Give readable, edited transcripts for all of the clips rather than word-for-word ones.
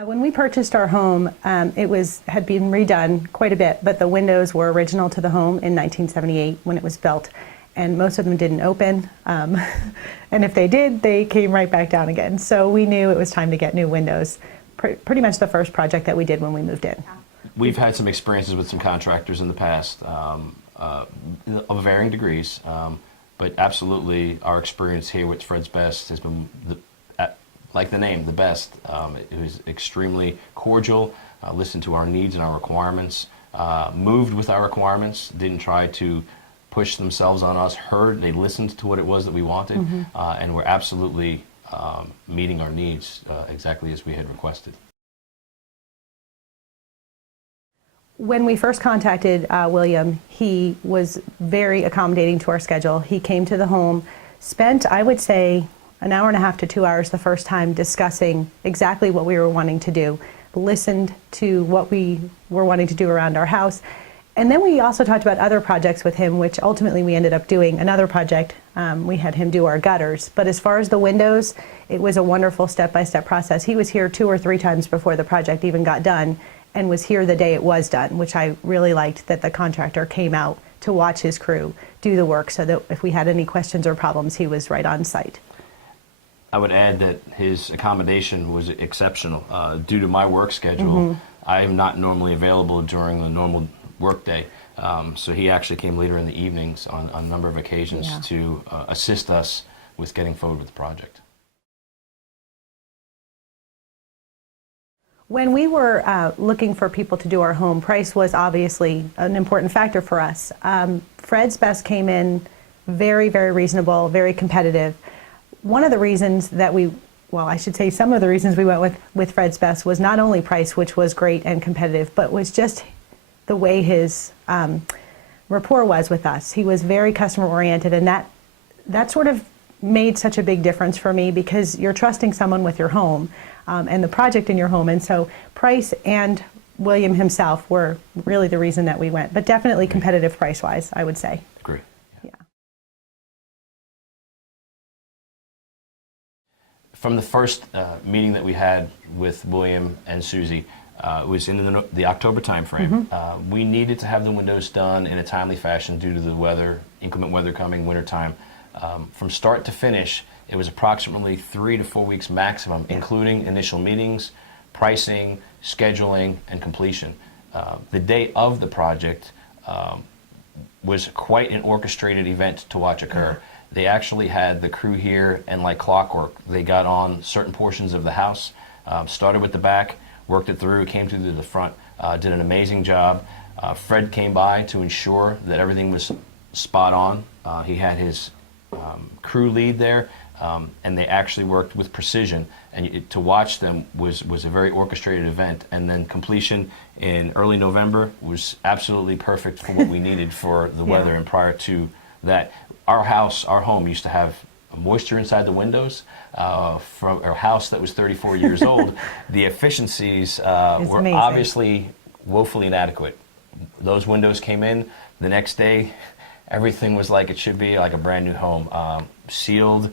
When we purchased our home, had been redone quite a bit, but the windows were original to the home in 1978 when it was built, and most of them didn't open. And if they did, they came right back down again. So we knew it was time to get new windows. Pretty much the first project that we did when we moved in. We've had some experiences with some contractors in the past, of varying degrees, but absolutely our experience here with Fred's Best has been like the name, the best. It was extremely cordial, listened to our needs and our requirements, moved with our requirements, didn't try to push themselves on us, they listened to what it was that we wanted, and were absolutely meeting our needs exactly as we had requested. When we first contacted William, he was very accommodating to our schedule. He came to the home, spent, I would say, an hour and a half to 2 hours the first time discussing exactly what we were wanting to do, listened to what we were wanting to do around our house. And then we also talked about other projects with him, which ultimately we ended up doing another project. We had him do our gutters. But as far as the windows, it was a wonderful step-by-step process. He was here 2 or 3 times before the project even got done, and was here the day it was done, which I really liked, that the contractor came out to watch his crew do the work so that if we had any questions or problems, he was right on site. I would add that his accommodation was exceptional. Due to my work schedule, I am not normally available during a normal work day. So he actually came later in the evenings on a number of occasions to assist us with getting forward with the project. When we were looking for people to do our home, price was obviously an important factor for us. Fred's Best came in very, very reasonable, very competitive. One of the reasons that I should say some of the reasons we went with Fred's Best was not only price, which was great and competitive, but was just the way his rapport was with us. He was very customer oriented, and that sort of made such a big difference for me, because you're trusting someone with your home and the project in your home. And so price and William himself were really the reason that we went, but definitely competitive price-wise, I would say. Agree. From the first meeting that we had with William and Susie, it was in the October timeframe. We needed to have the windows done in a timely fashion due to the weather, inclement weather coming, wintertime. From start to finish, it was approximately 3 to 4 weeks maximum, including initial meetings, pricing, scheduling, and completion. The day of the project was quite an orchestrated event to watch occur. They actually had the crew here, and like clockwork, they got on certain portions of the house, started with the back, worked it through, came through to the front, did an amazing job. Fred came by to ensure that everything was spot on. He had his crew lead there, and they actually worked with precision. And to watch them was a very orchestrated event. And then completion in early November was absolutely perfect for what we needed for the weather. And prior to that, our home used to have moisture inside the windows. From our house that was 34 years old, the efficiencies were amazing. Obviously woefully inadequate. Those windows came in the next day. Everything was like it should be, like a brand new home. Sealed,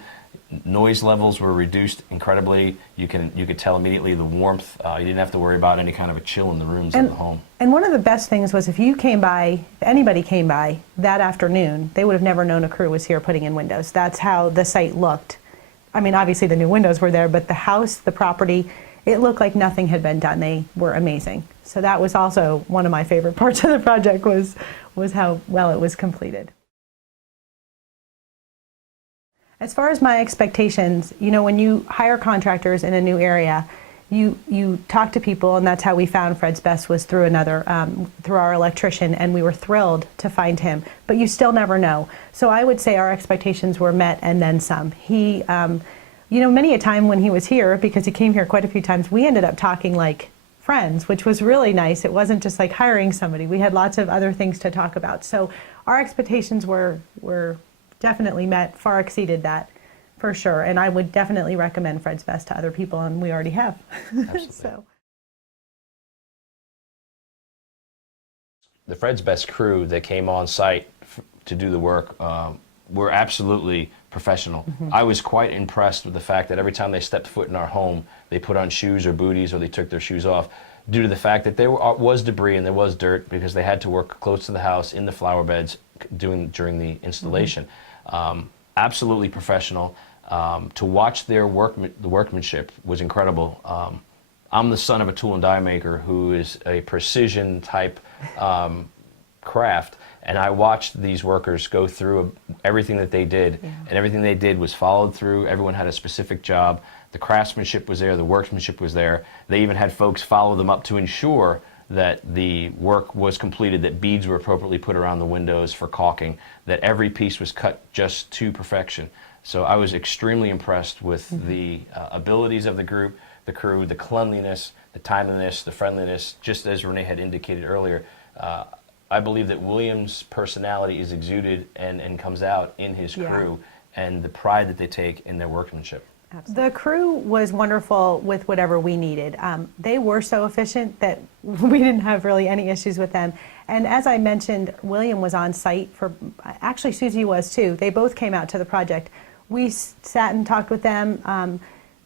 noise levels were reduced incredibly. You could tell immediately the warmth. You didn't have to worry about any kind of a chill in the rooms of the home. And one of the best things was if anybody came by that afternoon, they would have never known a crew was here putting in windows. That's how the site looked. I mean, obviously the new windows were there, but the house, the property, it looked like nothing had been done. They were amazing. So that was also one of my favorite parts of the project was how well it was completed. As far as my expectations, when you hire contractors in a new area, you talk to people, and that's how we found Fred's Best, was through our electrician, and we were thrilled to find him. But you still never know. So I would say our expectations were met and then some. He, many a time when he was here, because he came here quite a few times, we ended up talking like friends, which was really nice. It wasn't just like hiring somebody. We had lots of other things to talk about. So our expectations were definitely met, far exceeded that, for sure. And I would definitely recommend Fred's Best to other people, and we already have. Absolutely. So. The Fred's Best crew that came on site to do the work were absolutely professional. I was quite impressed with the fact that every time they stepped foot in our home, they put on shoes or booties or they took their shoes off, due to the fact that there was debris and there was dirt because they had to work close to the house in the flower beds during the installation. Absolutely professional. To watch their the workmanship was incredible. I'm the son of a tool and die maker who is a precision type craft, and I watched these workers go through everything that they did, and everything they did was followed through. Everyone had a specific job. The craftsmanship was there, the workmanship was there. They even had folks follow them up to ensure that the work was completed, that beads were appropriately put around the windows for caulking, that every piece was cut just to perfection. So I was extremely impressed with the abilities of the group, the crew, the cleanliness, the timeliness, the friendliness, just as Renee had indicated earlier. I believe that William's personality is exuded and comes out in his crew, and the pride that they take in their workmanship. Absolutely. The crew was wonderful with whatever we needed. They were so efficient that we didn't have really any issues with them. And as I mentioned, William was on site for, actually Susie was too. They both came out to the project. We sat and talked with them.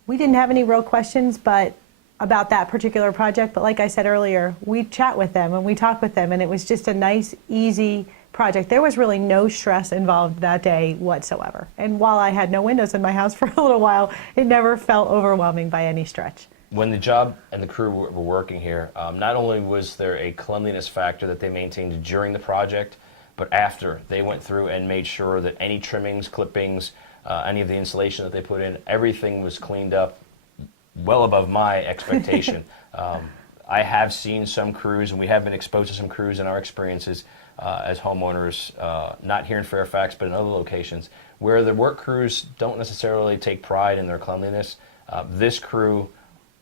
We didn't have any real questions about that particular project, but like I said earlier, we chat with them and we talk with them, and it was just a nice, easy project. There was really no stress involved that day whatsoever. And while I had no windows in my house for a little while, it never felt overwhelming by any stretch. When the job and the crew were working here, not only was there a cleanliness factor that they maintained during the project, but after, they went through and made sure that any trimmings, clippings, any of the insulation that they put in, everything was cleaned up well above my expectation. I have seen some crews, and we have been exposed to some crews in our experiences as homeowners, not here in Fairfax, but in other locations, where the work crews don't necessarily take pride in their cleanliness. This crew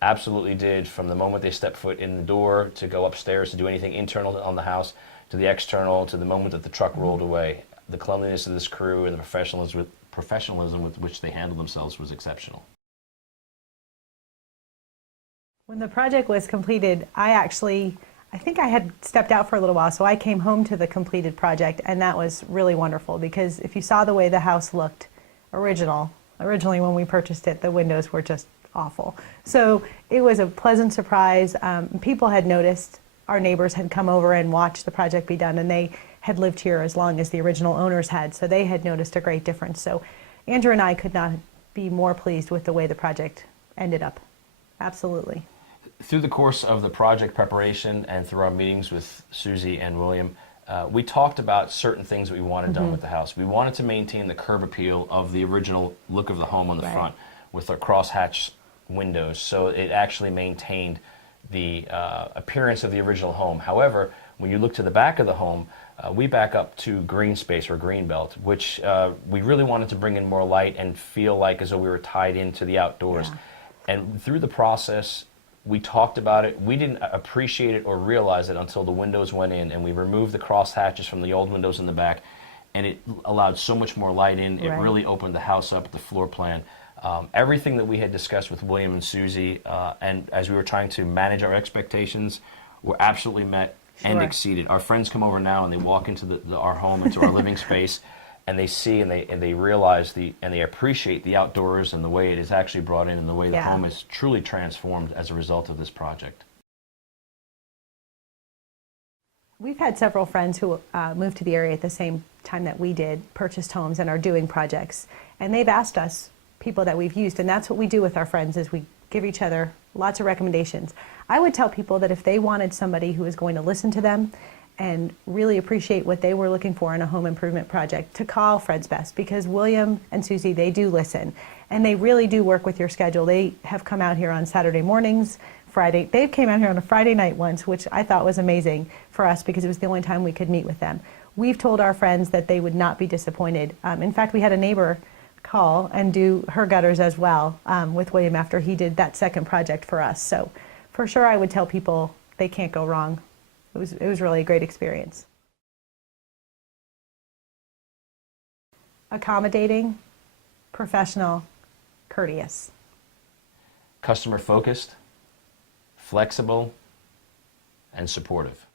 absolutely did, from the moment they stepped foot in the door to go upstairs to do anything internal on the house, to the external, to the moment that the truck rolled away. The cleanliness of this crew and the professionalism with which they handled themselves was exceptional. When the project was completed, I think I had stepped out for a little while, so I came home to the completed project, and that was really wonderful because if you saw the way the house looked originally when we purchased it, the windows were just awful. So it was a pleasant surprise. People had noticed, our neighbors had come over and watched the project be done, and they had lived here as long as the original owners had, so they had noticed a great difference. So Andrew and I could not be more pleased with the way the project ended up. Absolutely. Through the course of the project preparation and through our meetings with Susie and William, we talked about certain things that we wanted done with the house. We wanted to maintain the curb appeal of the original look of the home on the front with our crosshatch windows, so it actually maintained the appearance of the original home. However, when you look to the back of the home, we back up to green space or green belt, which we really wanted to bring in more light and feel like as though we were tied into the outdoors. And through the process, we talked about it. We didn't appreciate it or realize it until the windows went in, and we removed the cross hatches from the old windows in the back, and it allowed so much more light in. It really opened the house up, the floor plan. Everything that we had discussed with William and Susie, and as we were trying to manage our expectations, were absolutely met and exceeded. Our friends come over now and they walk into our home, into our living space, and they see and they realize and they appreciate the outdoors and the way it is actually brought in and the way the home is truly transformed as a result of this project. We've had several friends who moved to the area at the same time that we did, purchased homes and are doing projects, and they've asked us, people that we've used, and that's what we do with our friends, is we give each other lots of recommendations. I would tell people that if they wanted somebody who was going to listen to them and really appreciate what they were looking for in a home improvement project, to call Fred's Best, because William and Susie, they do listen, and they really do work with your schedule. They have come out here on Saturday mornings, Friday. They came out here on a Friday night once, which I thought was amazing for us because it was the only time we could meet with them. We've told our friends that they would not be disappointed. In fact, we had a neighbor call and do her gutters as well with William after he did that second project for us. So for sure, I would tell people they can't go wrong. It was really a great experience. Accommodating, professional, courteous. Customer focused, flexible, and supportive.